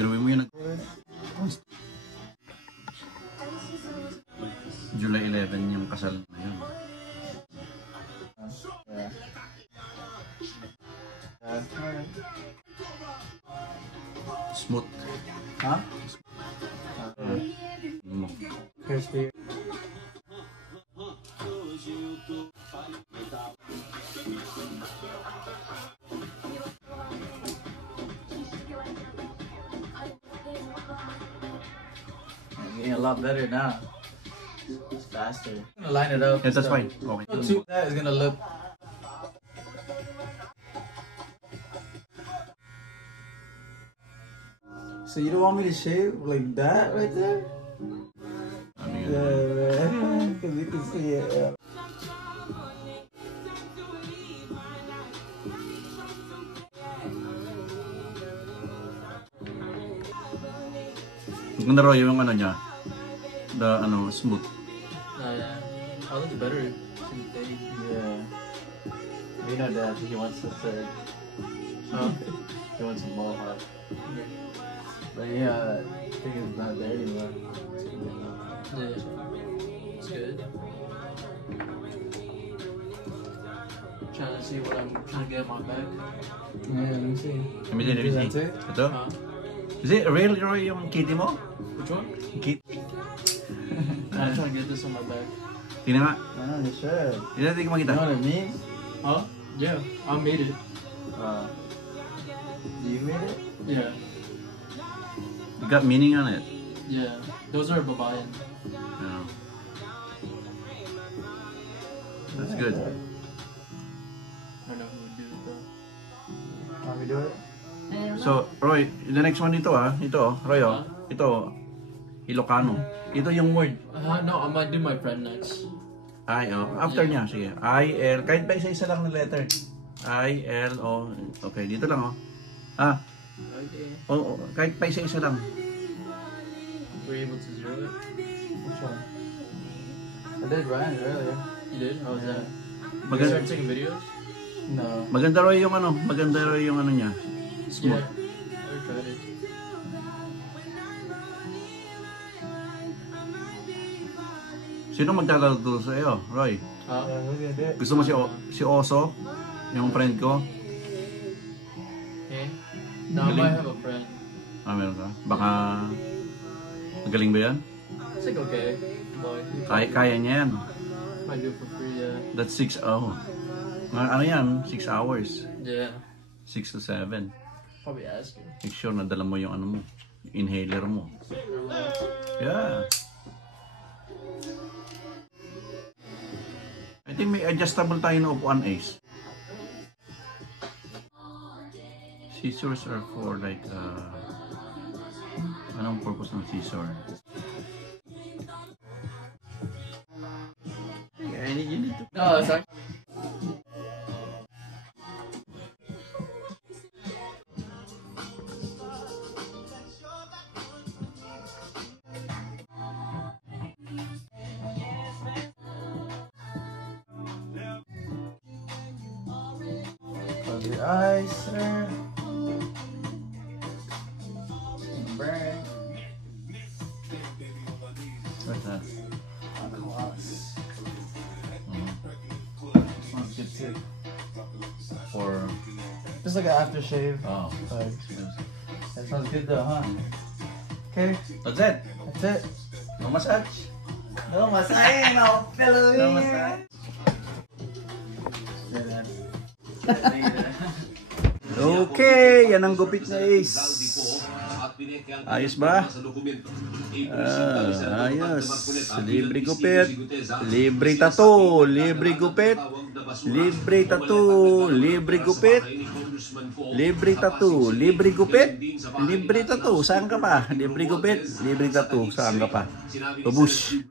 Pero mo yun July 11 yung kasal na yun. Smooth. Huh? Crispy. Getting a lot better now. It's faster. I'm gonna line it up. Yeah, that's fine. Okay. That is gonna look. So you don't want me to shave like that right there? I mean, Yeah, man. Because you can see it. Yeah. maganda raw yung ano niya. The smooth. Yeah. Oh, that's better. Yeah. You know that he wants to say. He wants a mohawk. But yeah, I think it's not there anymore. Yeah. It's good. Trying to see what I'm trying to get on my back. Yeah, let me see. Let me see. Ito? Is it real Roy yung kitty mo? Which one? Kitty. I'm trying to get this on my back. Tingnan nga. Ah, you should. Hindi natin makita. You know what it means? Huh? Yeah, I made it. You made it? Yeah. You got meaning on it. Yeah. Those are babayan. Yeah. That's good. I don't know who would do it though. How we do it? So, Roy, the next one dito ito Roy ito Ilocano. Ito yung word. No, I might do my friend next. After niya, sige. I-L, kahit pa isa-isa lang na letter. I-L-O, okay, dito lang Okay. Kahit pa isa-isa lang. Were you able to zero it? Which one? I did Ryan earlier. You did? How was that? You start taking videos? No. Maganda Roy yung niya. Smooth. Yeah. I tried it. Sino magtaturo sa iyo, Roy? Gusto mo si Oso? Yung friend ko? Okay. No, I might have a friend. Meron ka? Baka magaling ba yan? It's like okay. Boy. Kaya niya yan. Might do it for free, yeah. That's 6 hours. Ano yan? 6 hours. Yeah. 6 to 7. Probably ask you. Make sure na dala mo yung mo. Inhaler mo. Yeah. I think may adjustable tayo na upuan, Ace. Scissors are for like, anong purpose ng scissor? I need you to... No, sorry. Close your eyes, sir. Burn. What's that? Gloss. Smells good too. For... Just like an aftershave. Oh. Like, that smells good though, huh? Okay. That's it. That's it. No massage. No massage, no fellow. No massage. Okay, yan ang gupit na Ace. Ayos ba? Ayos. Libre gupit. Libre tattoo. Libre gupit. Libre tattoo. Libre gupit. Libre tattoo. Libre gupit. Libre tattoo. Saan ka pa? Libre gupit. Libre tattoo. Saan ka pa? Babush.